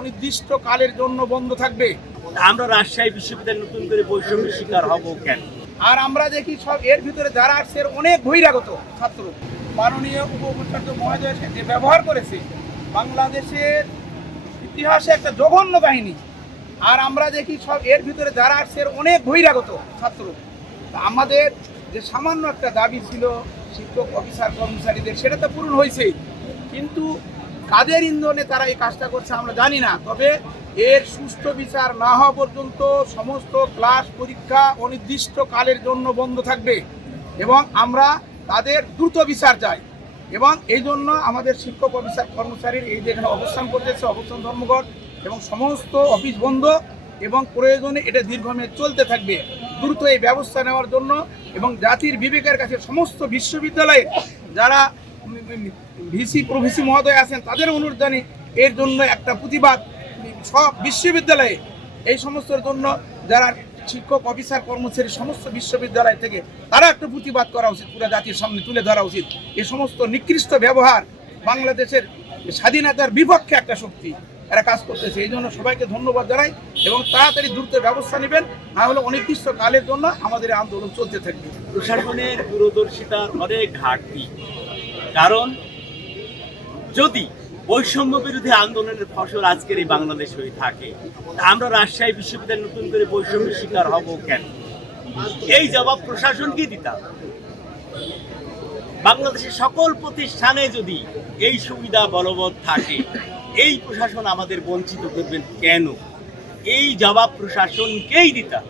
অনির্দিষ্ট কালের জন্য বন্ধ থাকবে। আমরা রাজশাহী বিশ্ববিদ্যালয়ে নতুন করে বৈষম্যের শিকার হব কেন? আর আমরা দেখি সব এর ভিতরে যারা আসছে এর অনেক বহিরাগত ছাত্র। মাননীয় উপ-উপাচার্য মহোদয় যে ব্যবহার করেছে বাংলাদেশের ইতিহাসে একটা জঘন্য কাহিনী। আর আমরা দেখি সব এর ভিতরে যারা আসছে এর অনেক বহিরাগত ছাত্র। আমাদের যে সামান্য একটা দাবি ছিল শিক্ষক অফিসার কর্মচারীদের, সেটা তো পূরণ হয়েছেই, কিন্তু কাদের ইন্ধনে তারা এই কাজটা করছে আমরা জানি না। তবে এর সুষ্ঠু বিচার না হওয়া পর্যন্ত সমস্ত ক্লাস পরীক্ষা অনির্দিষ্ট কালের জন্য বন্ধ থাকবে এবং আমরা তাদের দ্রুত বিচার চাই। এবং এই জন্য আমাদের শিক্ষক অফিসার কর্মচারীর এই যে এখানে অবস্থান করতেছে, অবস্থান ধর্মঘট এবং সমস্ত অফিস বন্ধ এবং প্রয়োজনে এটা দীর্ঘমেয়াদে চলতে থাকবে। দ্রুত এই ব্যবস্থা নেওয়ার জন্য এবং জাতির বিবেকের কাছে সমস্ত বিশ্ববিদ্যালয়ে যারা ভিসি প্রভিসি মহোদয় আছেন তাদের অনুরোধ জানি এর জন্য একটা প্রতিবাদ সব বিশ্ববিদ্যালয়ে এই সমস্তর জন্য যারা শিক্ষক অফিসার কর্মচারী সমস্ত বিশ্ববিদ্যালয় থেকে তারা একটা প্রতিবাদ করা উচিত, পুরো জাতির সামনে তুলে ধরা উচিত। এই সমস্ত নিকৃষ্ট ব্যবহার বাংলাদেশের স্বাধীনতার বিপক্ষে একটা শক্তি এরা কাজ করতেছে। এই জন্য সবাইকে ধন্যবাদ জানাই এবং তাড়াতাড়ি দ্রুত ব্যবস্থা নেবেন, না হলে অনির্দিষ্ট কালের জন্য আমাদের আন্দোলন চলতে থাকবে। প্রশাসনের দূরদর্শিতার অনেক ঘাটতি, কারণ যদি বৈষম্য বিরোধী আন্দোলনের ফসল আজকের এই বাংলাদেশ হয়ে থাকে, আমরা রাজশাহী বিশ্ববিদ্যালয়ে নতুন করে বৈষম্যের শিকার হব কেন? এই জবাব প্রশাসনকে দিতাম। বাংলাদেশের সকল প্রতিষ্ঠানে যদি এই সুবিধা বলবৎ থাকে, এই প্রশাসন আমাদের বঞ্চিত করবেন কেন? এই জবাব প্রশাসনকেই দিতাম।